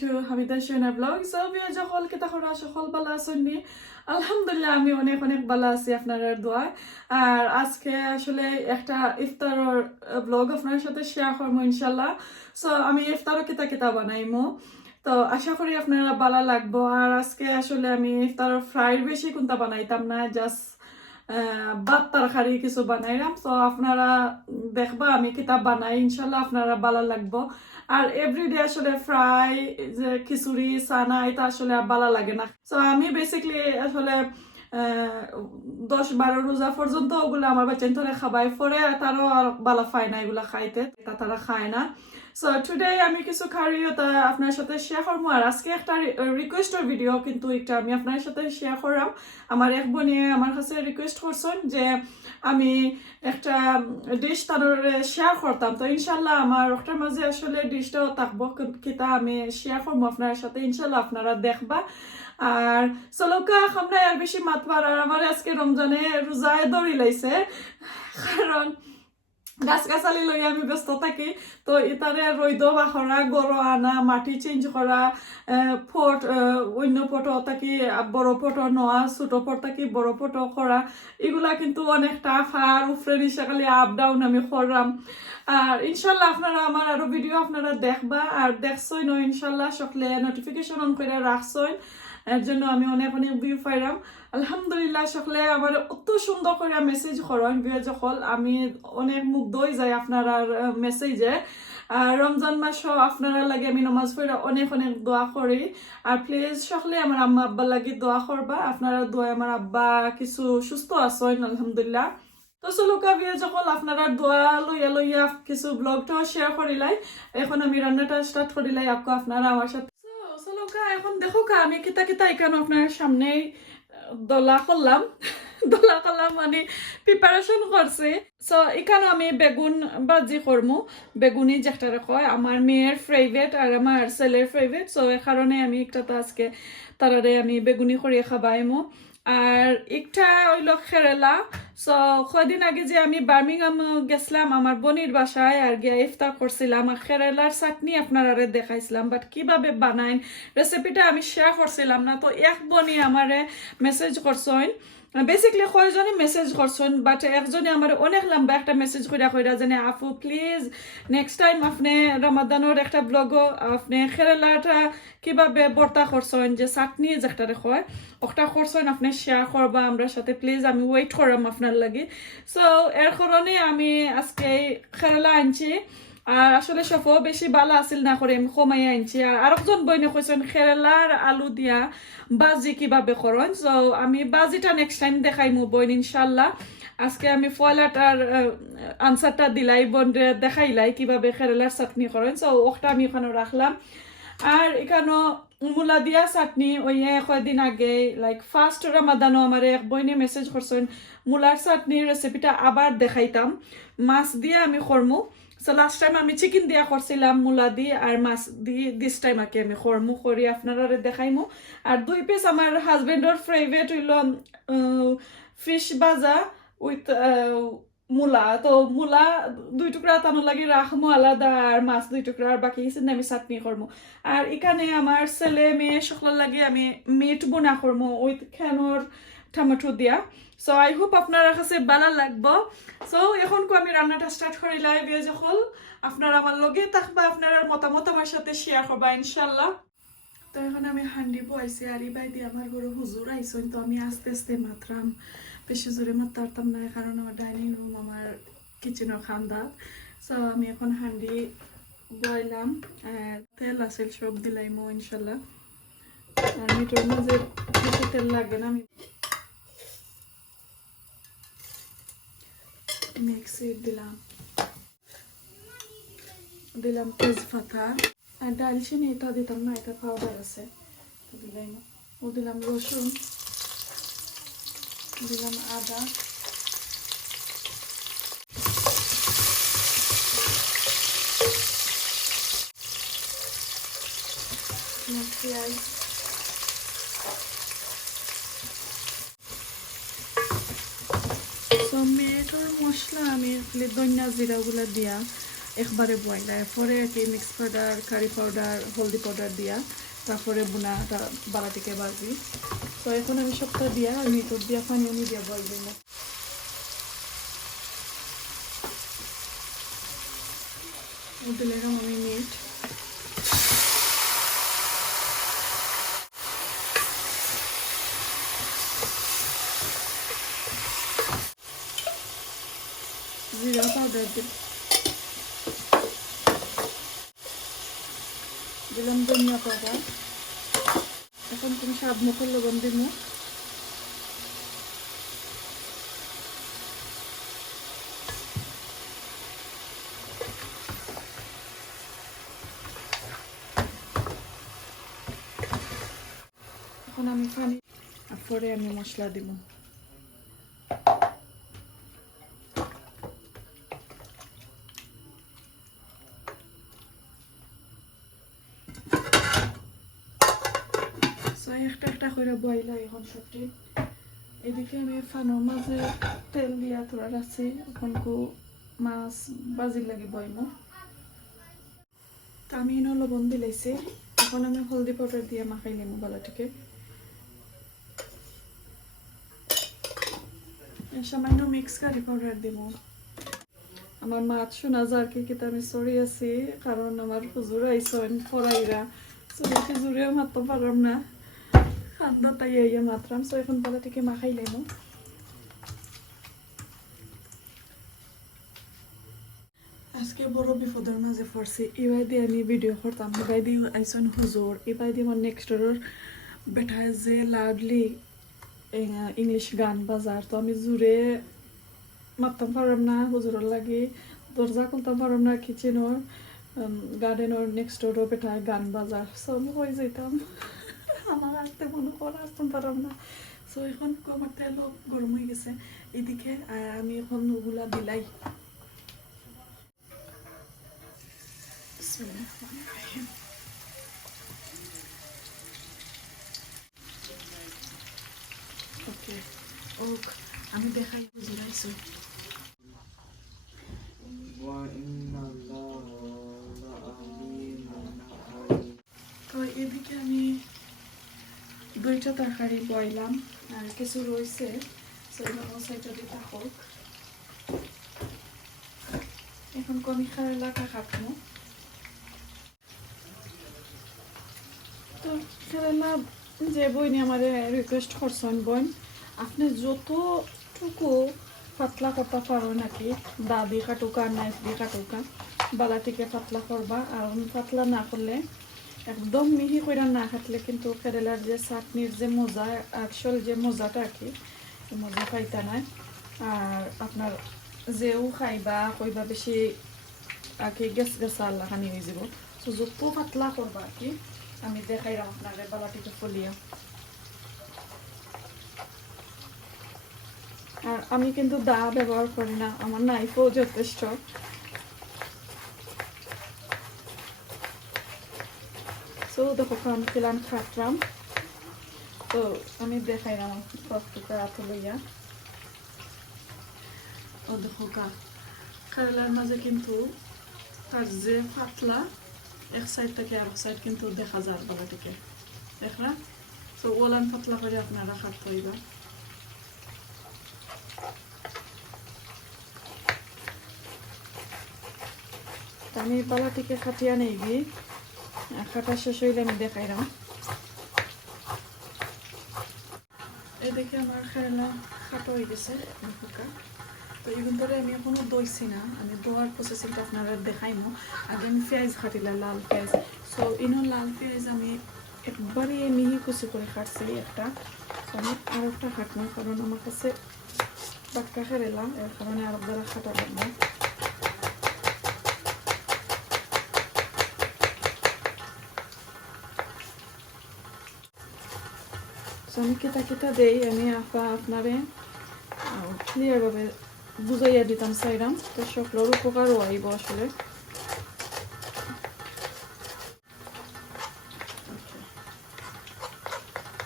to Hamida Shona Vlog. So we are যখন কিতা করা সকল ভালো আছেন নি আলহামদুলিল্লাহ আমি অনেক অনেক ভালো আছি আপনাদের দোয়ায় আর আজকে আসলে একটা ইফতারের ব্লগ আপনাদের সাথে শেয়ার করব ইনশাআল্লাহ সো আমি ইফতারও কিতা কিতা বানাইমু তো আশা করি আপনারা ভালো লাগবে আর আজকে আসলে আমি ইফতারের ফ্রাইড বেশি কোনটা বানাইতাম না জাস্ট ভাত তরকারি কিছু বানাইলাম তো আপনারা দেখবা আমি কিতা বানাই ইনশাআল্লাহ আপনারা ভালো লাগবে আর এভরিডে আসলে ফ্রাই যে খিচুড়ি সানা এটা আসলে ভালো লাগে না সো আমি বেসিক্যালি আসলে 10-12 রোজা পর্যন্ত ওগুলো আমার বাচ্চান ধরে খাবাই পরে তারও আর ভালো পায় না এগুলা খাইতে তারা খায় না সো টুডে আমি কিছু খারিও আপনার সাথে শেয়ার করবো আর আজকে একটা রিকোয়েস্টের ভিডিও কিন্তু একটা আমি আপনার সাথে শেয়ার করলাম আমার এক বোনে আমার কাছে রিকোয়েস্ট করছেন যে আমি একটা ডিশ তার শেয়ার করতাম তো ইনশাল্লাহ আমার ওটার মাঝে আসলে ডিশটাও থাকবো কিতা আমি শেয়ার করবো আপনার সাথে ইনশাল্লাহ আপনারা দেখবা আর চলকা আমরা আর বেশি মাতবার আর আমার আজকে রমজানে রোজায় দড়ি লাইছে কারণ গাছ গাছালি লই আমি ব্যস্ত থাকি তো ইতারে রইদ বাখরা গরো আনা মাটি চেঞ্জ করা ফট অন্য ফটো থাকি বড় ফটো নোয়া ছোট ফট থাকি বড় ফটো করা এগুলা কিন্তু অনেক টাফ আর উফরে নিশা খালি আপ ডাউন আমি করলাম আর ইনশাল্লাহ আপনারা আমার আরো ভিডিও আপনারা দেখবা আর দেখছই ন ইনশাল্লাহ সকলে নোটিফিকেশন অন করে রাখছই এর জন্য আমি অনেক অনেক ভিউ পাইলাম আলহামদুলিল্লাহ সকলে আমার অত সুন্দর করে মেসেজ করেন ভিউ যখন আমি অনেক মুগ্ধ হয়ে যাই আপনারা মেসেজে আর রমজান মাসও আপনারা লাগে আমি নামাজ পড়ে অনেক অনেক দোয়া করি আর প্লিজ সকলে আমার আম্মা আব্বা লাগি দোয়া করবা আপনারা দোয়া আমার আব্বা কিছু সুস্থ আছেন আলহামদুলিল্লাহ তো চলুকা ভিউ যখন আপনারা দোয়া লইয়া লইয়া কিছু ব্লগটাও শেয়ার করিলাই এখন আমি রান্নাটা স্টার্ট করিলাই আপু আপনারা আমার সাথে এখন দেখো আমি কিতা কিতা এখানে আপনার সামনে দলা করলাম মানে প্রিপারেশন করছি সো এখানে আমি বেগুন ভাজি করমু বেগুনি যেটা কয় আমার মেয়ের ফেভারিট আর আমার ছেলের ফেভারিট সো এই কারণে আমি একটা তো আজকে তারারে আমি বেগুনি করিয়ে খাবাইমু আর একটা হইল কেরালা সো কয়দিন আগে যে আমি বার্মিংহাম গেছিলাম আমার বোনির বাসায় আর গিয়া ইফতার করছিলাম আর কেরালার চাটনি আপনারা দেখাইছিলাম বাট কিভাবে বানাইন রেসিপিটা আমি শেয়ার করছিলাম না তো এক বনি আমারে মেসেজ করছেন বেসিক্যালি কয়জনে মেসেজ করছেন বাট একজনে আমার অনেক লম্বা একটা মেসেজ কইরা জানে আপু প্লিজ নেক্সট টাইম আপনি রমাদানের একটা ব্লগ আপনি কেরালাটা কিভাবে বর্তা করছেন যে চাটনি যেটা হয় ওটা করছেন আপনি শেয়ার করবা আমরা সাথে প্লিজ আমি ওয়েট করাম আপনার লাগে সো এর কারণে আমি আজকে কেরালা আনছি আর আসলে সফও বেশি ভালো আসিল না করে আমি কমাই আনছি আর আরেকজন বইনে কইছেন কেরালার আলু দিয়া বাজি কিভাবে করেন সো আমি বাজিটা নেক্সট টাইম দেখাইমু বইন ইনশাল্লাহ আজকে আমি ফয়লাটার আনসারটা দিলাই বোনরে দেখাইলাই কিভাবে কেরালার চাটনি করেন সো ওটা আমি এখানে রাখলাম আর এখানে মূলা দিয়া চাটনি ওই কয়দিন আগে লাইক ফার্স্ট রমাদানো আমার এক বইনে মেসেজ করছেন মূলার চাটনির রেসিপিটা আবার দেখাইতাম মাছ দিয়ে আমি করমু সো লাস্ট টাইম আমি চিকেন দিয়া করছিলাম মূলা দিয়ে আর মাছ দিয়ে দিস টাইম আগে আমি করমু করি আপনারা দেখাইমু আর 2 পিস আমার হাজবেন্ডর ফেভারিট হইল ফিশ ভাজা উইথ মূলা তো মূলা 2 টুকরা তানোর লাগে রাখমু আলাদা আর মাছ 2 টুকরা আর বাকি কিছু আমি চাটনি করমু আর এখানে আমার ছেলে মেয়ে সকলের লাগে আমি মিট বোনা করমু উইথ খেনোর টমেটো দিয়া সো আই হোপ আপনারা কাছে ভালো লাগবো সো এখন আমি রান্নাটা স্টার্ট করিলাই বিয়ে যখন আপনারা আমার লগে থাকবা আপনারা মতামত আমার সাথে শেয়ার করবা ইনশাল্লাহ তো এখন আমি হান্ডি বইছি আর এই বাইদি আমার ঘরে হুজুর আইসন তো আমি আস্তে আস্তে মাত্রাম বেশি জোরে মারতে পারতাম না কারণ আমার ডাইনিং রুম আমার কিচেনের খান্দাত সো আমি এখন হান্ডি বইলাম আর তেল আছে সব দিলাইমো ইনশাল্লাহ আর মিটার মাঝে বেশি তেল লাগে না আমি মিক্সি দিলাম তেজপাতা আর ডালচিনি এটা দিতাম না এটা পাউডার আছে দিলাম ও দিলাম রসুন দিলাম আদা দিলাম পেঁয়াজ টমেটোর মশলা আমি ধনিয়া জিরাগুলো দিয়া একবারে বয়লায় পরে কি মিক্স পাউডার কারি পাউডার হলদি পাউডার দিয়া তারপরে বুনাটা বালাটিকে বাজি। তো এখন আমি সবটা দিয়া আমি তো দিয়া পানি আমি দিয়া বয় দিই না। দিলাম আমি মিট জিরা পাউডার দিলাম ধনিয়া পাউডার। এখন তুমি স্বাদ মতো লবণ দিব। এখন আমি পানি পরে আমি মশলা দিব। একটা একটা করে বইলা এখন সবটি। এদিকে আমি ফানোর মাঝে তেল দিয়া তোরা রাখছি, এখন মাছ বাজি লাগে বইমো। তা আমি এনে লবণ দিলাইছি, এখন আমি হলদি পাউডার দিয়ে মাখাই নিব বালাটিকে। সামান্য মিক্স কারি পাউডার দিব। আমার মাছ শোনা যার কি কিন্তু আমি সরি আছি, কারণ আমার হুজুর আইসন ফরাইরা চুরিকে জুড়েও মারতে পারলাম না, খান্দা তাই আইয়া মাত্রাম। সো এখন বালাটিকে মাখাই নিব। আজকে বড় বিপদের মাঝে পড়ছি। এবার দিয়ে আমি ভিডিও করতাম, এবার দিয়ে আইসন হুজুর, এবার দিয়ে আমার নেক্সট ডোর বেটায় যে লাউডলি ইংলিশ গান বাজার। তো আমি জুড়ে মারতাম পারলাম না, হুজুরের লাগে দরজা খুলতাম পারলাম না কিচেনের গার্ডেনের নেক্সট ডোরও বেটায় গান বাজার। সো আমি হয়ে যেতাম, আমার আসতে মনে করে আসতাম পারলাম না। সো এখন আমার তেল গরম হয়ে গেছে এদিকে, আর আমি এখন ওগুলা দিলাই। ওকে ও আমি দেখাই বুঝাইছো। তো এদিকে আমি দুইটা তরকারি বইলাম আর কিছু রয়েছে, সেটা দিতে হোক। এখন কমি খেলাটা কাটবো। তো খেলা যে বইনি আমার রিকোয়েস্ট করছেন, বোন আপনি যতটুকু পাতলা করতে পারো নাকি, দা দিয়ে কাটুকা নাইফ দিয়ে কাটুকা বালাটিকে পাতলা করবা। আর পাতলা না করলে একদম মিহি করে না কাটলে কিন্তু কেরালার যে চাটনির যে মজা, আসল যে মজাটা আর কি, মজা পাইতা নাই। আর আপনার যেও খাইবা কইবা বেশি আর কি গেছ গেছা আল্লাহ খানি হয়ে যাব। তো যত পাতলা করবা আর কি, আমি দেখাইলাম আপনাদের বালাটিকে ফলিয়া। আর আমি কিন্তু দা ব্যবহার করি না, আমার নাইফও যথেষ্ট। তো দেখো আমি খেলাম খাটলাম, তো আমি দেখাইলাম কতটুকু হাতে লইয়া। ও দেখো কেরালার মাঝে কিন্তু তার যে পাতলা এক সাইড থেকে আরেক সাইড কিন্তু দেখা যায় বালাটিকে, দেখলা। তো ওলান পাতলা করে আপনারা খাটতে হইবা। আমি বালাটিকে খাটিয়া নেই গিয়ে খাটা শেষ হইলে আমি দেখাইলাম। এদিকে আমার খেলা খাটো হয়ে গেছে ফুকা। তো এগুলো ধরে আমি এখনো দইছি না, আমি দোয়ার প্রসেসিংটা আপনারা দেখাইমো। আগে আমি পেঁয়াজ খাটিলাম, লাল পেঁয়াজ। সো ইনো লাল পেঁয়াজ আমি একবারে মিহি কুচি করে কাটছি একটা। আমি আর একটা খাটবো, কারণ আমার কাছে বাক্কা খেলাম, এর কারণে আর দ্বারা খাটা লাগবে। আমি কেটা কেটা দেই, আমি আপনারে ক্লিয়ারভাবে বুঝাইয়া দিতাম চাইলাম, তো সকলের উপকারও আইব আসলে।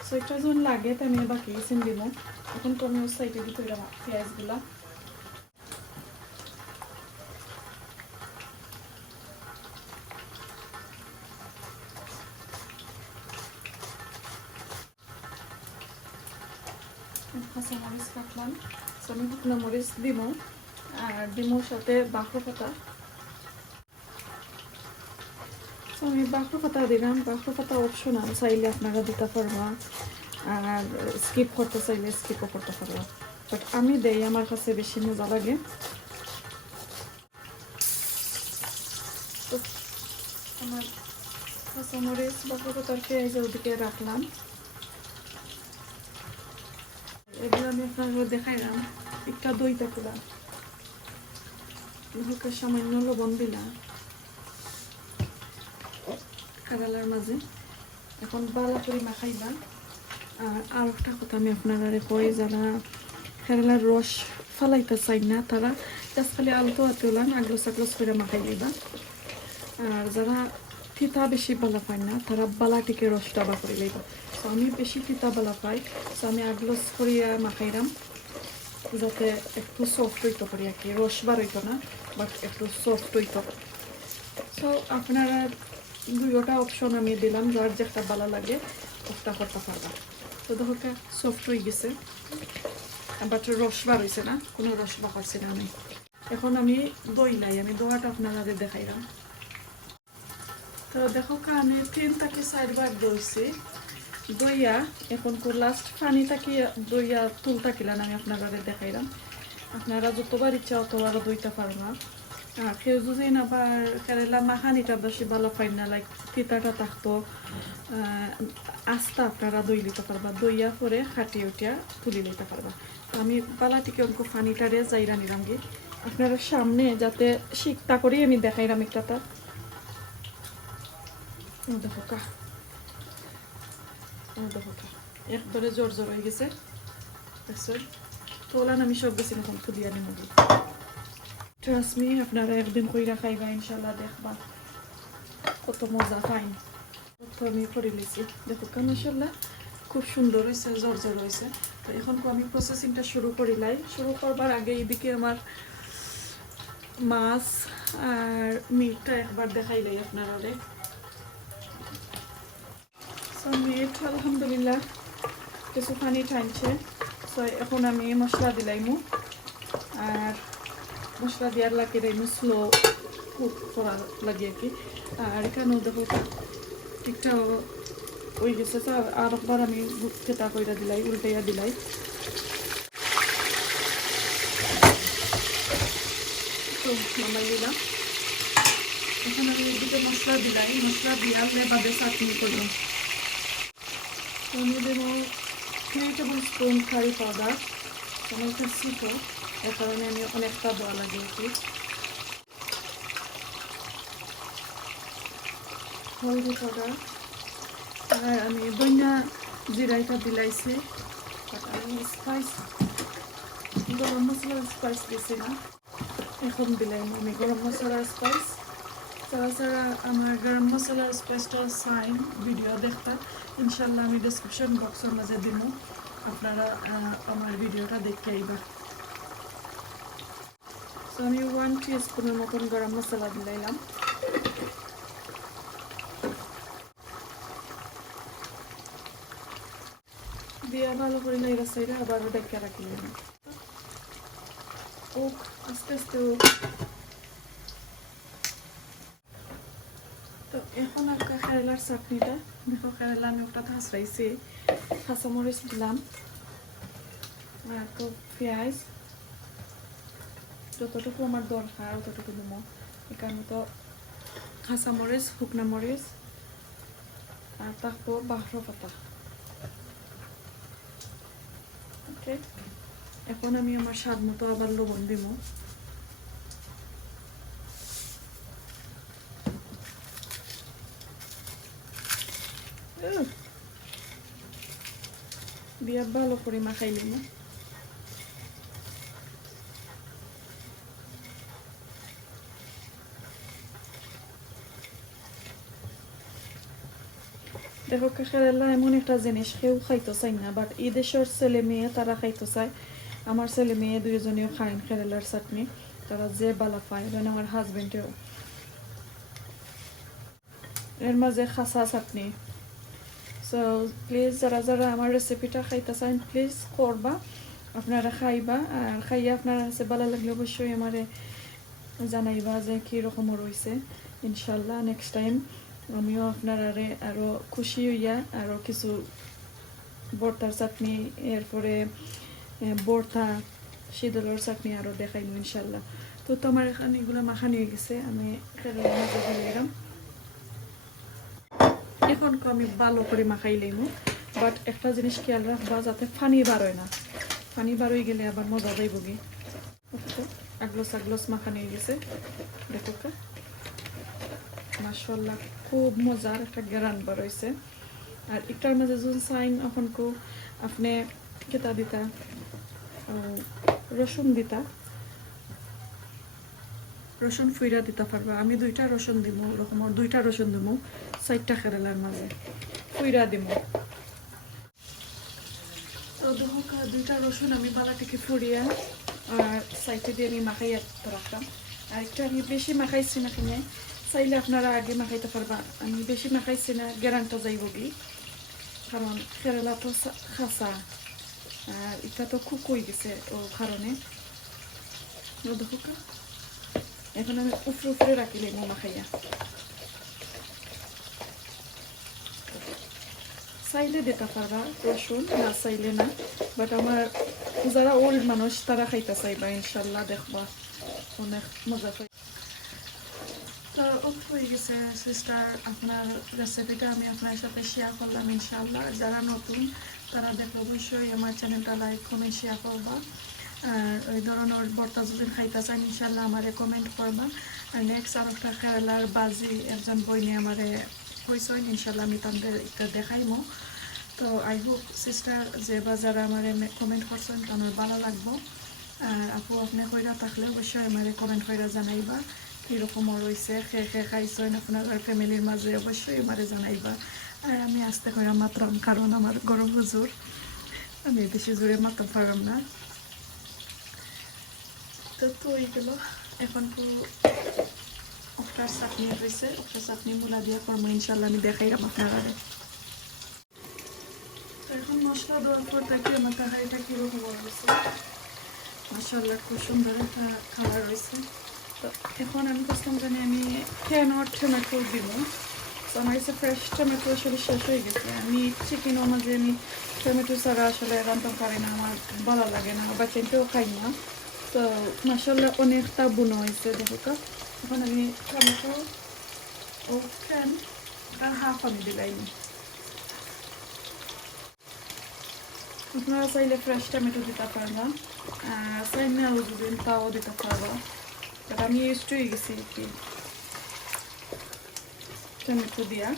সেটা যখন লাগে তো আমি বাকি সিম দিব। এখন তো আমি সাইডে দিতে পেঁয়াজগুলা। কাঁচামরিচ কাটলাম, আমি শুকনো মরিচ দিব আর ডিমোর সাথে বাঁকড়া পাতা। আমি বাঁকড়া পাতা দিলাম, বাঁকড়া পাতা অপশনাল, চাইলে আপনারা দিতে পারবা আর স্কিপ করতে চাইলে স্কিপও করতে পারবা, বাট আমি দেই, আমার কাছে বেশি মজা লাগে। তো আমার কাঁচামরিচ বাঁকড়া পাতার পেঁয়াজ ওদিকে রাখলাম, এগুলো আমি আপনারা দেখাইলাম। একটা দইটা দিলাম, হালকা সামান্য লবণ দিলাম কারালার মাঝে। এখন বালা করে মাখাইবা। আর একটা কথা আমি আপনারা কই, যারা কেরালার রস ফালাইতে চাই না তারা জাস্ট খালি আলতো হাতে ওলান আগলস আগলস করে মাখাই দিবা। আর যারা তিতা বেশি বালা পায় না তারা বালাটিকে রসটা বা করে লইবা। তো আমি বেশি তিতা বালা পাই, তো আমি আগলস করিয়া মাখাইলাম যাতে একটু সফট হইতে পারি আর কি, রস বার হইতো না বাট একটু সফট হইতো। সো আপনারা দুইটা অপশন আমি দিলাম, যার যেটা ভালো লাগে ওটা করতে পারবা। তো দেখো সফট হয়ে গেছে, বাট রস বার হয়েছে না, কোনো রস বাড়ছে না আমি। এখন আমি দই লাই, আমি দোয়াটা আপনারা দেখাইলাম। তো দেখো আমি 3 থেকে 4 বার দইছি, দইয়া এখন লাস্ট পানি থাকি দইয়া তুল থাকিলাম আমি আপনারা দেখাইলাম। আপনারা যতবার ইচ্ছা অতবার দইতে পারবা। আর কেউ যদি না বা কেরালা মাখানিটা বেশি ভালো পাই না, লাইক তিতাটা থাকতো, আস্তা আপনারা দই নিতে পারবা, দইয়া পরে খাটিয়ে উঠিয়া তুলি নিতে পারবা। আমি বালাটিকে অঙ্ক পানিটারে যাইরা নিলাম গিয়ে আপনারা সামনে যাতে শিকটা করি আমি দেখাইলাম একটা। তা দেখো দেখো একবারে জোর জোর হয়ে গেছে, তোলান আমি সব বেশি এখন তুলিয়া নিব। ট্রাস্ট মি, আপনারা একদিন কইরা খাইবা ইনশাল্লাহ, দেখবা কত মজা পাইন। তো আমি করে নিয়েছি, দেখো মাশাআল্লাহ খুব সুন্দর হয়েছে, জোর জোর হয়েছে। তো এখন আমি প্রসেসিংটা শুরু করিলাই। শুরু করবার আগে এদিকে আমার মাছ আর মিটটা একবার দেখাইলাই আপনারা। সো মিট আলহামদুলিল্লাহ কিছু পানি টানছে। সো এখন আমি মশলা দিলাইমু, আর মশলা দেওয়ার লাগে এমনি স্লো কুক করা লাগে আর কি। আর এখানেও দেখো ঠিকঠাক হয়ে গেছে, আর একবার আমি খেতা কইরা দিলাই, উল্টাইয়া দিলাই। তো নামাই দিলাম। এখন আমি এদিকে মশলা দিলাই, মশলা দিয়া এভাবে চাটনি করলাম। আমি দেবো 3 টেবিল স্পুন কারি পাউডার, অনেকটা ছিটো, এর কারণে আমি অনেকটা দেওয়া লাগে আর কি। হলদি পাউডার, আর আমি ধনিয়া জিরাইটা দিলাইছি। আমি স্পাইস গরম মশলার স্পাইস দিছি না, এখন দিলাম আমি গরম মশলার স্পাইস। তাছাড়া আমার গরম মশলার স্পাইসটা সাইন ভিডিও দেখতে ইনশাল্লাহ আমি ডিসক্রিপশন বক্সের মাঝে দিব, আপনারা আমার ভিডিওটা দেখতে আইবা। তো আমি 1 টিস্পুনের মতন গরম মশলা দিলাম। দিয়া ভালো করে নেড়ে সাইডে আবার ডেকে রাখলাম। ওক আস্তে আস্তে ওক। তো এখন একটা কেরালার চাটনিটা দেখো, কেরালা আমি ওটা থাসরাইছি, কাঁচামরিচ দিলাম, আর তো পেঁয়াজ যতটুকু আমার দরকার ততটুকু দিব। এখানে তো কাঁচামরিচ, শুকনা মরিচ আর তারপর বাঁকড়া পাতা। ওকে, এখন আমি আমার স্বাদ মতো আবার লবণ দিব। দিয়া ভালো করে মাখাই নিব। দেখো কেরালা এমন একটা জিনিস কেউ খাইতে চাই না, বাট এই দেশের ছেলে মেয়ে তারা খাইতে চায়। আমার ছেলে মেয়ে দুইজনেও খাইন কেরালার চাটনি, তারা যে বালা পায়, মানে আমার হাজবেন্ডেও। এর মাঝে খাসা চাটনি, সো সো প্লিজ যারা যারা আমার রেসিপিটা খাইতে চান প্লিজ করবা, আপনারা খাইবা, আর খাইয়া আপনারা কাছে ভালো লাগলে অবশ্যই আমারে জানাইবা যে কীরকম রয়েছে। ইনশাল্লাহ নেক্সট টাইম আমিও আপনারা আরও খুশি হইয়া আরও কিছু ভর্তার চাটনি, এরপরে ভর্তা, শীতলের চাটনি আরও দেখাইব ইনশাল্লাহ। তো তোমার এখানে এগুলো মাখানি হয়ে গেছে, আমি দিলাম। এখন আমি ভালো করে মাখাই লইব, বাট একটা জিনিস খেয়াল রাখবা যাতে পানি বাড়য় না, পানি বাড়ই গেলে আবার মজা যাইব কি। আগলস আগলস মাখানি হয়ে গেছে, দেখো মাশাআল্লাহ খুব মজার একটা গ্রান বাড়াইছে। আর একটার মাঝে যখন সাইন এখন কো আপনি কেতা দিতা রসুন দিতা, রসুন ফুইরা দিতে পারবা। আমি 2টা রসুন দিব, ওরকম 2টা রসুন দিব 4টা কেরালার মাঝে ফুইরা দিব। তো দেখো 2টা রসুন আমি বালাটিকে ফুরিয়া আর সাইডে দিয়ে আমি মাখাইয়া রাখলাম। আর একটু আমি বেশি মাখাইছি না, কিনে চাইলে আপনারা আগে মাখাইতে পারবা। আমি বেশি মাখাইছি না, গ্যারান্টা যাইব কি, কারণ কেরালা তো খাসা আর এটা তো খুব কই গেছে ও কারণে। দেখো এখন আমি উপরে উপরে রাখিলে মাখাইয়া, চাইলে দিতে পারবা রসুন, না চাইলে না, বাট আমার যারা ওল্ড মানুষ তারা খাইতে চাইবা ইনশাল্লাহ, দেখবা অনেক মজা পাই। তো হয়ে গেছে সিস্টার, আপনার রেসিপিটা আমি আপনার সাথে শেয়ার করলাম ইনশাল্লাহ। যারা নতুন তারা দেখো অবশ্যই আমার চ্যানেলটা লাইক কমেন্ট শেয়ার করবা। আর ওই ধরনের ভর্তা যদি খাইতে চান ইনশাল্লাহ আমারে কমেন্ট করবা। আর নেক্সট আর একটা কেরালার বাজি একজন বইনে আমারে হয়েছেন, ইনশাল্লাহ আমি তাদের এটা দেখাইমো। তো আই হোপ সিস্টার যে বা যারা আমার কমেন্ট করছেন আমার ভালো লাগবো। আর আপু আপনি কইরা থাকলে অবশ্যই আমার কমেন্ট কইরা জানাইবা কীরকম রয়েছে, খেয়ে খাইছেন আপনার ফ্যামিলির মাঝে, অবশ্যই আমার জানাইবা। আর আমি আস্তে করে মাত্রাম, কারণ আমার গরম হুজুর, আমি বেশি জোরে মাত্রা পারলাম না। তো এইগুলো এখন তো একটা চাটনি রয়েছে, একটা চাটনি মূলা দিয়ে করবো ইনশাল্লাহ, আমি দেখাইলাম আপনারা। এখন মশলা দেওয়ার পর দেখি আমার তরকারিটা কীরকম রয়েছে। মাশাআল্লাহ খুব সুন্দর একটা কালার রয়েছে। তো এখন আমি বুঝলাম জানি আমি ক্যানর টমেটো দিব। তো আমার কাছে ফ্রেশ টমেটো আসলে শেষ হয়ে গেছে। আমি চিকেনের মাঝে আমি টমেটো ছাড়া আসলে রান্না পারি না, আমার ভালো লাগে না, বা চিনতেও খাই না। তো মাশাআল্লাহ অনেকটা বুনো হয়েছে দেখো। এখন আমি টমেটো ও ক্যান তার হাফ আমি দিলাইনি। আপনারা চাইলে ফ্রেশ টমেটো দিতে পারবা, চাইলে আলু দিবেন তাও দিতে পারবা। বাট আমি ইউজ হয়ে গেছি কি টমেটো দিয়া।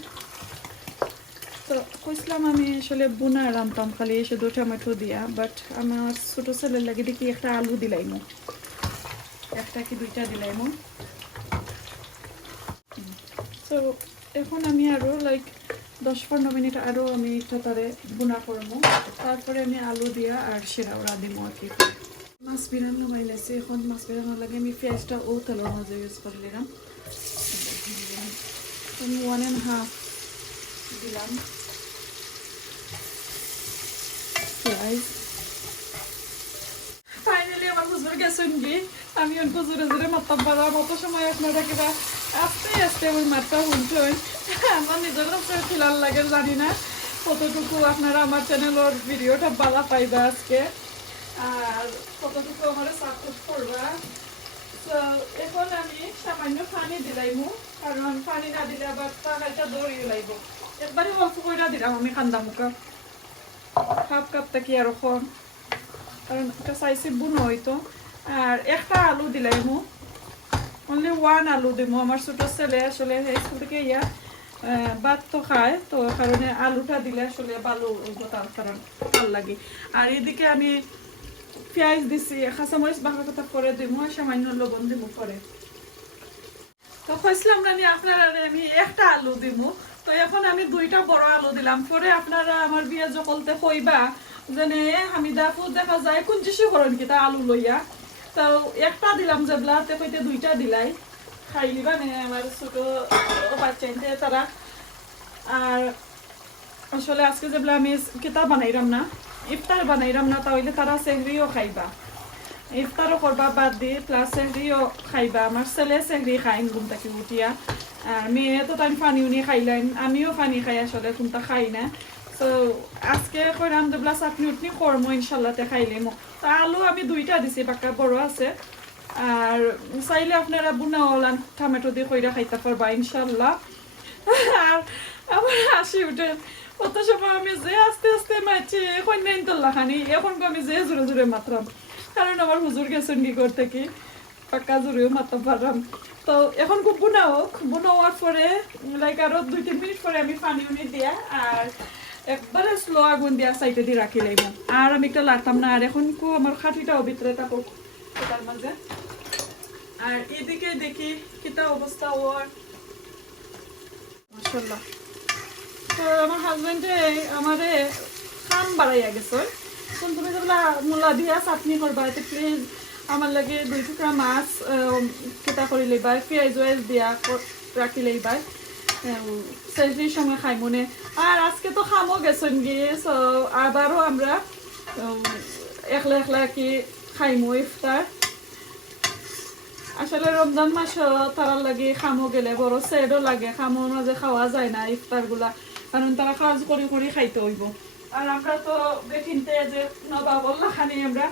তো কইছিলাম আমি আসলে বুনা রান্তাম খালি শুধু টমেটো দিয়া, বাট আমার ছোটো ছেলের লাগে দেখি একটা আলু দিলাইমো, একটা কি 2টা দিলাইমো। তো এখন আমি আরও লাইক 10-15 মিনিট আরও আমি একটা তারে বুনা করবো, তারপরে আমি আলু দিয়া আর সেরা ওরা দিব আর কি। মাছ বিরানো বাইলাইছে, এখন মাছ বিরানোর লাগে আমি পেঁয়াজটা ও তেলের মাঝে ইউজ করে নিলাম। আমি 1.5 দিলাম পেঁয়াজ। ফাইনালি আমার হুজুর গেছেন কি, আমি অল্প জোরে জোরে মাতাম পারা মতো সময় আপনারা কিবা আস্তে আস্তে ওই মাত্রা শুনছেন। আমার নিজের কাছে খিলাল লাগে, জানি না কতটুকু আপনারা আমার চ্যানেলের ভিডিওটা ভালো পাইবা আজকে, আর কতটুকু আমার সাপোর্ট করবা। তো এখন আমি সামান্য পানি দিলাইমু, কারণ পানি না দিলে আবার তরকারিটা দৌড়িয়ে লাইব। একবারে অল্প করে দিলাম আমি কান্দা মুখা, হাফ কাপটা কি আর কম, কারণ একটা সাইজে বুনো হইতো। আর একটা আলু দিলাইমু, অনলি 1 আলু দিব। আমার ছোট ছেলে আসলে স্কুল থেকে ভাত তো খায়, তো কারণে আলুটা দিলে আসলে ভালো তার কারণ ভালো লাগে। আর এদিকে আমি পেঁয়াজ দিছি, কাঁচামরিচ বাঁকা কথা করে দিব, সামান্য লবণ দিব পরে। তো কইছিলাম না আপনারা আমি একটা আলু দিব, তো এখন আমি 2টা বড় আলু দিলাম। পরে আপনারা আমার বিয়ে জকলতে কইবা যেনে হামিদা আপু দেখা যায় কুঞ্চিসি করেন কি তা আলু লইয়া, তো একটা দিলাম যেবলাতে কইতে 2টা দিলাই খাই লিবা নে আমার ছোট বাচ্চাইতে তারা। আর আসলে আজকে যেগুলো আমি কিতা বানাইলাম না, ইফতার বানাইলাম না, তাহলে তারা সেহরিও খাইবা, ইফতারও করবা বাদ দিয়ে প্লাস সেহরিও খাইবা। আমার ছেলে সেহরি খাইন ঘুম থেকে উঠিয়া, আর মেয়ে তো তাই পানি উনি খাইলেন, আমিও পানি খাই আসলে ঘুমটা খাই না। তো আজকে কইরাম যেগুলা চাটনি উটনি করমো ইনশাল্লাহতে খাইলেমো। তা আলু আমি 2টা দিছি, বাক্কা বড় আছে। আর চাইলে আপনারা বুনাও টমেটো দিয়ে কইরা খাইতে পারবা ইনশাল্লাহ। আর আমার হাসি উঠে, কত সময় আমি যে আস্তে আস্তে মারছি এখন নেই তোল্লা খানি, এখন আমি যে জোরে জোরে মাত্রাম, কারণ আমার হুজুর গেছেন কি করতে কি পাক্কা জোরেও মারতে পারলাম। তো এখন খুব বুনাওয়ার পরে লাইক আরো 2-3 মিনিট পরে আমি পানি উনি দিয়া আর একবারে স্লো আগুন দিয়া সাইডে দিয়ে রাখি লাইব। আর আমি একটা লাড়তাম না। আর এখন খুব আমার খাটিটাও ভিতরে থাকুক তার মাঝে। আর এদিকে দেখি কিতা অবস্থা ওর, মাশাআল্লাহ। তো আমার হাজবেন্ডে আমারে কাম বাড়াইয়া গেছে, তুমি যেগুলা মূলা দিয়া চাটনি করবা এতে প্লিজ আমার লাগে 2 টুকরা মাছ কেটা করে লইবাই, পেঁয়াজ ওয়াজ দিয়া রাখি লইবাই, সেজনির সময় খাই মনে। আর আজকে তো খামও গেছেন গিয়ে, সো আবারও আমরা একলা একলা কি খাইমো ইফতার। আসলে রমজান মাস তারার লাগে খামো গেলে বড় সেডও লাগে, খামোর মাঝে খাওয়া যায় না ইফতার গুলা, কারণ তারা কাজ করে করে খাইতে হইব। আর আমরা তো বেকিনতে যে নবাবল্লা খানি আমরা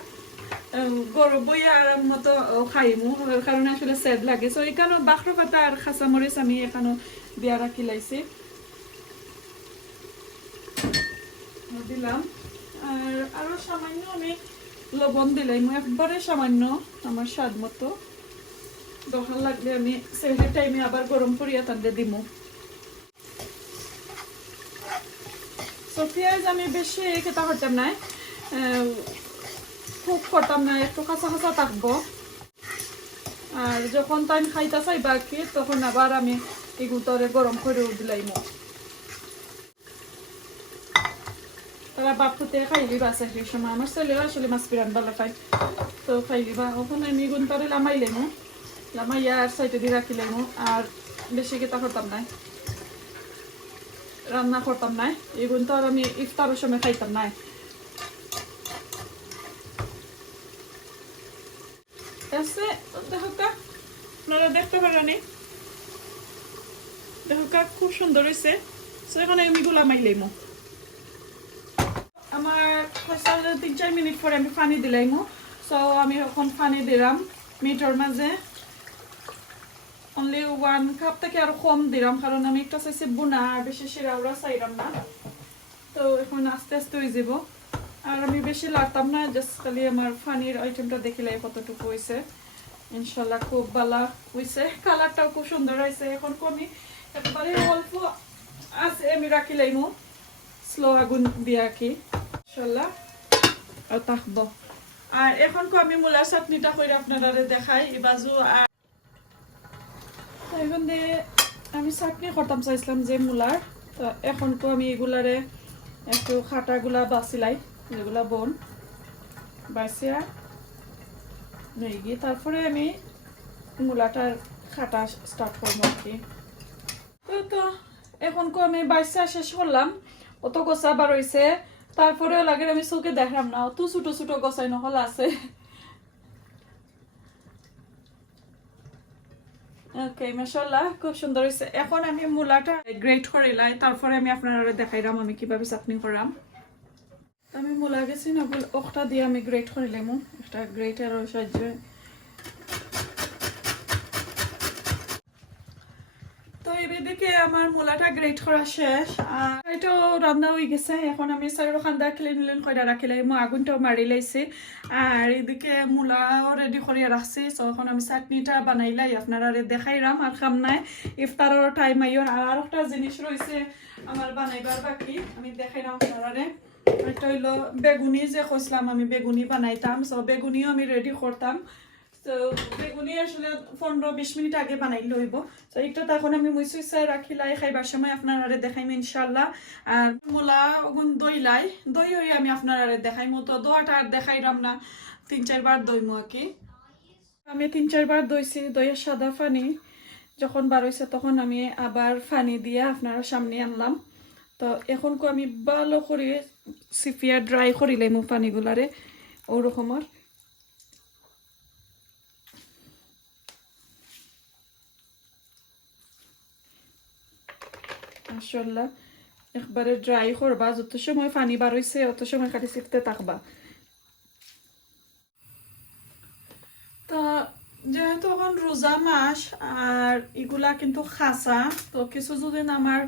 গরু বইয়া আরাম মতো খাইমু, কারণে আসলে সেড লাগে। সো এখানে বাখরো পাতা আর খাসা মরিচ আমি এখানে দিয়া রাখি লাইছি, দিলাম। আর আরো সামান্য আমি লবণ দিলাম, একবারে সামান্য আমার স্বাদ মতো। দরকার লাগলে আমি সেভের টাইমে আবার গরম করিয়া তাদের দিব। তো পেঁয়াজ আমি বেশি খেতে করতাম না, খুব করতাম না, একটু কাঁচা কাঁচা থাকবো। আর যখন তাই খাইতে চাইবা কি তখন আবার আমি এগুতরে গরম করেও দিলাইম। তারা বাপুতে খাইলিবা সেই সময়, আমার ছেলেও আসলে মাছ বিরান ভালো খাই, তো খাইলিবা। ওখানে আমি গুণতরে লামাইলাইমো, লামাইয়া আর সাইডে দিয়ে রাখিলাইমো। আর বেশি খেতে করতাম না, রান্না করতাম না, এগুলো তো আর আমি ইফতারের সময় খাইতাম না। আপনারা দেখতে পারেন, দেখো খুব সুন্দর হয়েছে। এখানে আমি গুলা মাইলাইমো, আমার 3-4 মিনিট পরে আমি পানি দিলাইমো। সো আমি এখন পানি দিলাম মিটার মাঝে, অনলি 1 কাপ থেকে আরো কম দিলাম, কারণ আমি একটা চাইছি বুনা আর বেশি শিরাউরা চাইলাম না। তো এখন আস্তে আস্তে হয়ে যাব। আর আমি বেশি লাগতাম না, জাস্ট খালি আমার পানির আইটেমটা দেখিলাই কতটুকু হয়েছে। ইনশাল্লাহ খুব ভালো হয়েছে, কালারটাও খুব সুন্দর হয়েছে। এখন আমি একবারে অল্প আছে আমি রাখি লাইমু স্লো আগুন দিয়া কি ইনশাল্লাহ আর থাকবো। আর এখন আমি মূলার চাটনিটা করে আপনারা দেখাই এই বাজু। আর এখন দিয়ে আমি চাটনি করতাম চাইছিলাম যে মূলার, তো এখন আমি এগুলারে একটু খাটাগুলা বাছিলাই, যেগুলা বোন বাছিয়া নিয়ে গিয়ে তারপরে আমি মূলাটার খাটা স্টার্ট করবো আর কি। তো এখন আমি বাইসা শেষ করলাম, অত গোছা বার হয়েছে, তারপরে লাগে আমি চোখে দেখলাম না, অত ছোট ছোট গোছাই নহল আছে। ওকে মাশাআল্লাহ খুব সুন্দর হয়েছে। এখন আমি মূলাটা গ্রেট করে লাই, তারপরে আমি আপনারা দেখাইলাম আমি কিভাবে চাটনি করলাম। আমি মূলা গেছি না ওটা দিয়ে আমি গ্রেট করে লাম, একটা গ্রেটারের সাহায্যে। তো এদিকে আমার মূলাটা গ্রেট করা শেষ, আর এটাও রান্না হয়ে গেছে। এখন আমি চাইরো খান্দা ক্লিন করে রাখিলাই, মই আগুনটাও মারি লাইছি। আর এদিকে মূলাও রেডি করিয়া রাখছি। তো এখন আমি চাটনিটা বানাইলাই আপনারা দেখাইলাম আর খাম নাই, ইফতারের টাইম আইন। আর একটা জিনিস রয়েছে আমার বানাইবার বাকি, আমি দেখাইলাম আপনারা। এটা হইলো বেগুনি, যে কইছিলাম আমি বেগুনি বানাইতাম। সো বেগুনিও আমি রেডি করতাম। তো বেগুনি আসলে 15-20 মিনিট আগে বানাই লইব। তো এটা এখন আমি মুইসুইসা রাখিলাই, খাইবার সময় আপনারা দেখাইম ইনশাল্লাহ। আর মূলা ওগুন দইলাই, দই হই আমি আপনারা দেখাইমো। তো দোয়াটা আর দেখাইলাম না, 3-4 বার দইমো আর কি। আমি 3-4 বার দইছি, দইয়ের সাদা পানি যখন বার হইছে তখন আমি আবার পানি দিয়ে আপনারা সামনে আনলাম। তো তো এখন আমি ভালো করে সিপিয়া ড্রাই করি লাইমু পানিগুলারে ওরকমর মাশাআল্লাহ একবারে ড্রাই করবা যত সময় পানি বার হইছে অত সময় খালি সিফতে থাকবা তো যেহেতু এখন রোজা মাস আর এগুলা কিন্তু খাসা তো কিছু যদি আমার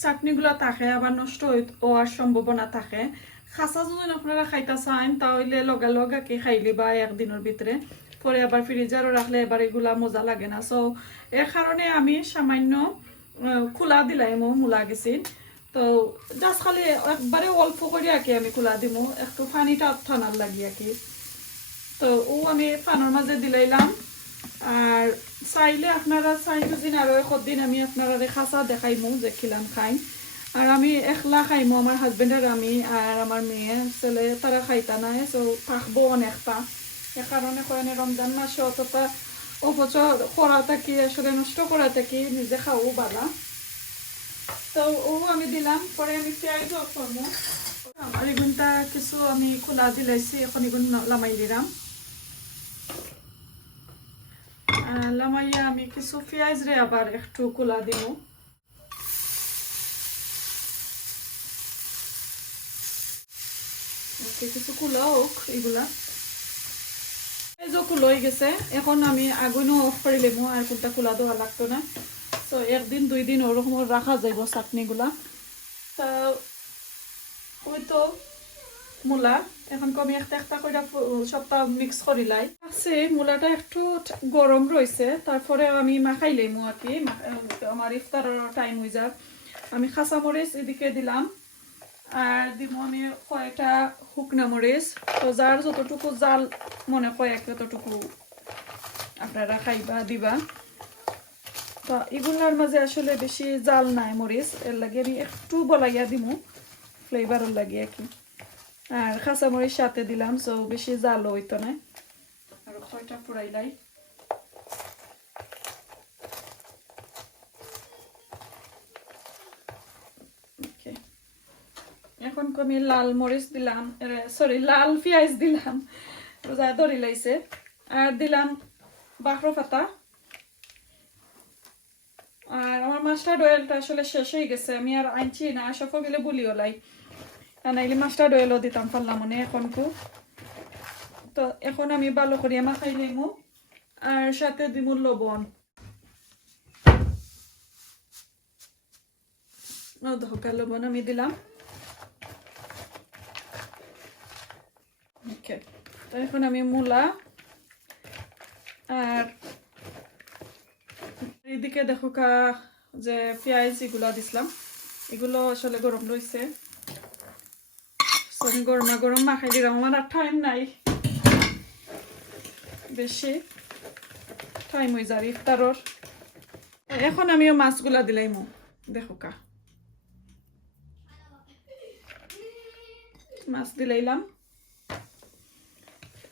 চাটনিগুলা থাকে আবার নষ্ট হওয়ার সম্ভাবনা থাকে খাসা যদি আপনারা খাইতে চান তাহলে লগালগাকে খাইলে বা একদিনের ভিতরে পরে আবার ফ্রিজারও রাখলে এবার এগুলা মজা লাগে না সো এর কারণে আমি সামান্য খোলা দিলাইমো মূলা গেছি তো জাস্ট খালি একবারে অল্প করে আর কি আমি খোলা দিব একটু পানিটা ঠান্ডার লাগি আর কি তো ও আমি পানোর মাঝে দিলাইলাম আর চাইলে আপনারা চাইলে দিন আরো একদিন আমি আপনারা খাসা দেখাইমু যে খিলাম খাই আর আমি একলা খাইমু আমার হাজবেন্ডের আমি আর আমার মেয়ে ছেলে তারা খাইতা নাই তো থাকবো অনেকটা এ কারণে কয়েনে রমজান মাসে অতটা অপচয় করা থাকি আসলে নষ্ট করা থাকি নিজে খাও বালা তো ও আমি দিলাম পরে আমি পেঁয়াজও করবো আমার এগুনটা কিছু আমি খোলা দিলাইছি এখন এগুন লামাই দিলাম লামাইয়া আমি কিছু পেঁয়াজ রে আবার একটু খোলা দিব কিছু খোলা হোক এগুলা পেঁয়াজও লই গেছে এখন আমি আগুনও অফ করে লিমু আর কোনটা খোলা দেওয়া লাগতো না তো একদিন দুই দিন ওরকম রাখা যাইব চাটনিগুলা তা ওই তো মূলা এখন আমি একটা একটা করে সবটা মিক্স করিলাই আছে মূলাটা একটু গরম রয়েছে তারপরে আমি মাখাই লাইমু আর কি আমার ইফতারের টাইম হয়ে যাক আমি খাসা মরিচ এদিকে দিলাম আর দিব আমি কয়েকটা শুকনা মরিচ তো যার যতটুকু জাল মনে কয়েক ততটুকু আপনারা খাইবা দিবা তো এগুলার মাঝে আসলে বেশি জাল নাই মরিচ এর লাগে আমি একটু বলাইয়া দিমু ফ্লেভারের লাগে আর কি আর খাসা মরিচ সাথে দিলাম সো বেশি জাল হইতো না আর কয়টা পুরাইলাই এখন আমি লাল মরিচ দিলাম সরি লাল পেঁয়াজ দিলাম রোজা ধরি লাইছে আর দিলাম বাখরো পাতা আর আমার মাস্টার্ড অয়েলটা আসলে শেষ হয়ে গেছে আমি আর আনছি না সফল গেলে বলিও লাই আর নাইলে মাস্টার্ড অয়েলও দিতাম পারলাম মনে এখন তো এখন আমি ভালো করে মাখাই নিমু আর সাথে দিব লবণ ধোকা লবণ আমি দিলাম ওকে তো এখন আমি মূলা আর এদিকে দেখো যে পেঁয়াজ এগুলা দিছিলাম এগুলো আসলে গরম রয়েছে গরমা গরম মাখাই দিলাম আমার আর টাইম নাই বেশি টাইম হয়ে যাবে ইফতারর এখন আমিও মাছগুলা দিলাইমু দেখো মাছ দিলাইলাম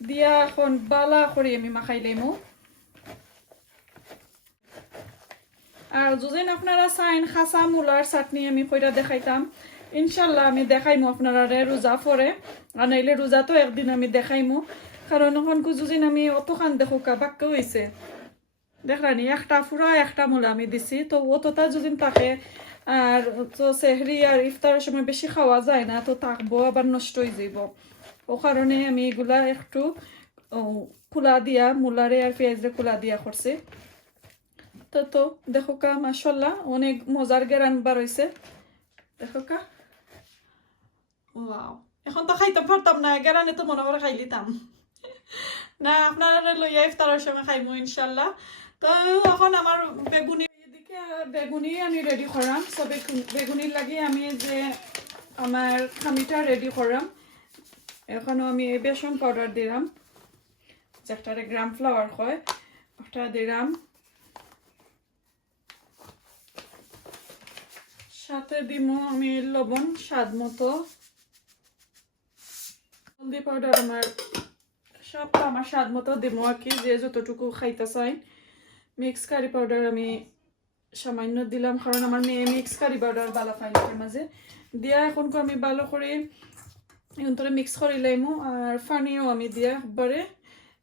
দিয়া এখন বালা করে আমি মাখাই লাইমু আর যদি আপনারা চাইন খাসা মূলার চাটনি আমি কইরা দেখাইতাম ইনশাল্লাহ আমি দেখাইমু আপনারা রোজা পরে আর নাইলে রোজা তো একদিন আমি দেখাইমু কারণ এখন কুজুদিন আমি অতখান দেখো বাক্য হয়েছে দেখলানি একটা ফুরা একটা মূলা আমি দিছি তো অতটা যদি থাকে আর তো সেহরি আর ইফতারের সময় বেশি খাওয়া যায় না তো থাকবো আবার নষ্ট হয়ে যাব ও কারণে আমি এগুলা একটু খোলা দিয়া মূলারে আর পেঁয়াজরে খোলা দিয়া করছি তো দেখো মাশাআল্লাহ অনেক মজার গেরান বার হইছে দেখো ওয়াও এখন তো খাইতে পারতাম না গেরানে তো মনে করে খাই লিতাম না আপনারা লইয়া ইফতারের সময় খাইমু ইনশাআল্লাহ তো এখন আমার বেগুনি এদিকে বেগুনি আমি রেডি করাম সব বেগুনির লাগে আমি যে আমার খামিটা রেডি করাম এখনো আমি বেসন পাউডার দিলাম যেটারে গ্রাম ফ্লাওয়ার হয় ওটা দিলাম সাথে দিব আমি লবণ স্বাদ মতো হলদি পাউডার আমার সবটা আমার স্বাদ মতো দিব আর কি যে যতটুকু খাইতে চাই মিক্স কারি পাউডার আমি সামান্য দিলাম কারণ আমার মেয়ে মিক্স কারি পাউডার বালা পাই মাঝে দিয়া এখন আমি ভালো করে এন্তরে মিক্স করে লাইমু আর পানিও আমি দিয়া একবারে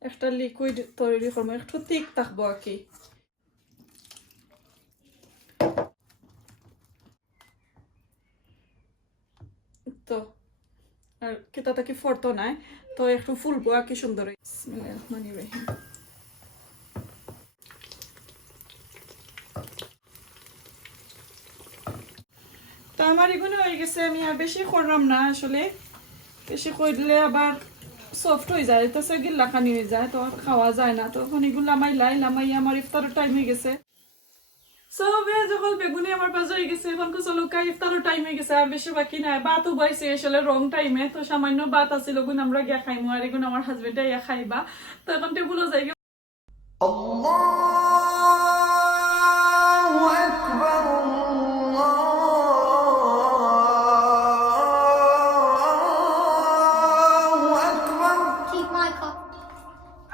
একটা লিকুইড তৈরি করবো একটু ঠিক থাকবো আর কি তো আর কেতাটা কি ফরতো নাই তো একটু ফুলবো আর কি সুন্দর বিসমিল্লাহির রহমানির রহিম তো আমার এগুলো হয়ে গেছে আমি আর বেশি করলাম না আসলে বেশি করলে আবার সফট হয়ে যায় তো সেগুলা খানি হয়ে যায় তো খাওয়া যায় না তো এখন এগুলো লামাই আমার ইফতারের টাইম হয়ে গেছে সো যখন বেগুনি আমার পাশে হয়ে গেছে এখন চলো ইফতারের টাইম হয়ে গেছে আর বেশি বাকি নাই বাতও বাইছে আসলে রং টাইমে তো সামান্য বাত আছিল গুণ আমরা গিয়া খাইমু আর এগুলো আমার হাজবেন্ডে ইয়া খাইবা তো এখন টেবুলও যাই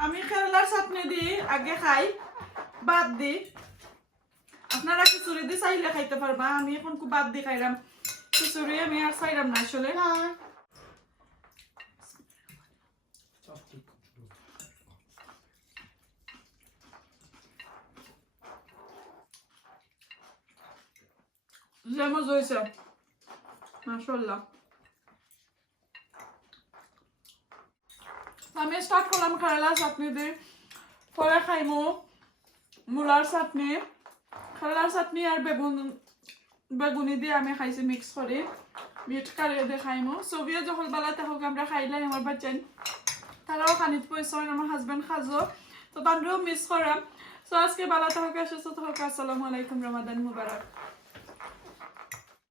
আমি কেরালার চাটনি দি আগে খাই বাদ দি আপনারা খিচুড়ি দিয়ে চাইলে খাইতে পারবা আমি এখন খুব বাদ দিয়ে খাইলাম খিচুড়ি আমি আর চাইলাম না আসলে যে মজা হয়েছে মাশাআল্লাহ আমি স্টার্ট করলাম কেরালার চাটনি দিয়ে পরে খাইমু মূলার চাটনি কেরালার চাটনি আর বেগুনি দিয়ে আমি খাইছি মিক্স করে মিট কারি দিয়ে খাইমু সবিয়া যখন বেলাতে হোক আমরা খাইলাই আমার বাচ্চান তারাও খানিত পয়সা আমার হাজবেন্ড খাজো তো তাদেরও মিস করাম সো আজকে বেলাতে হোক সুস্থ হোক আসসালামু আলাইকুম রমাদান মুবারক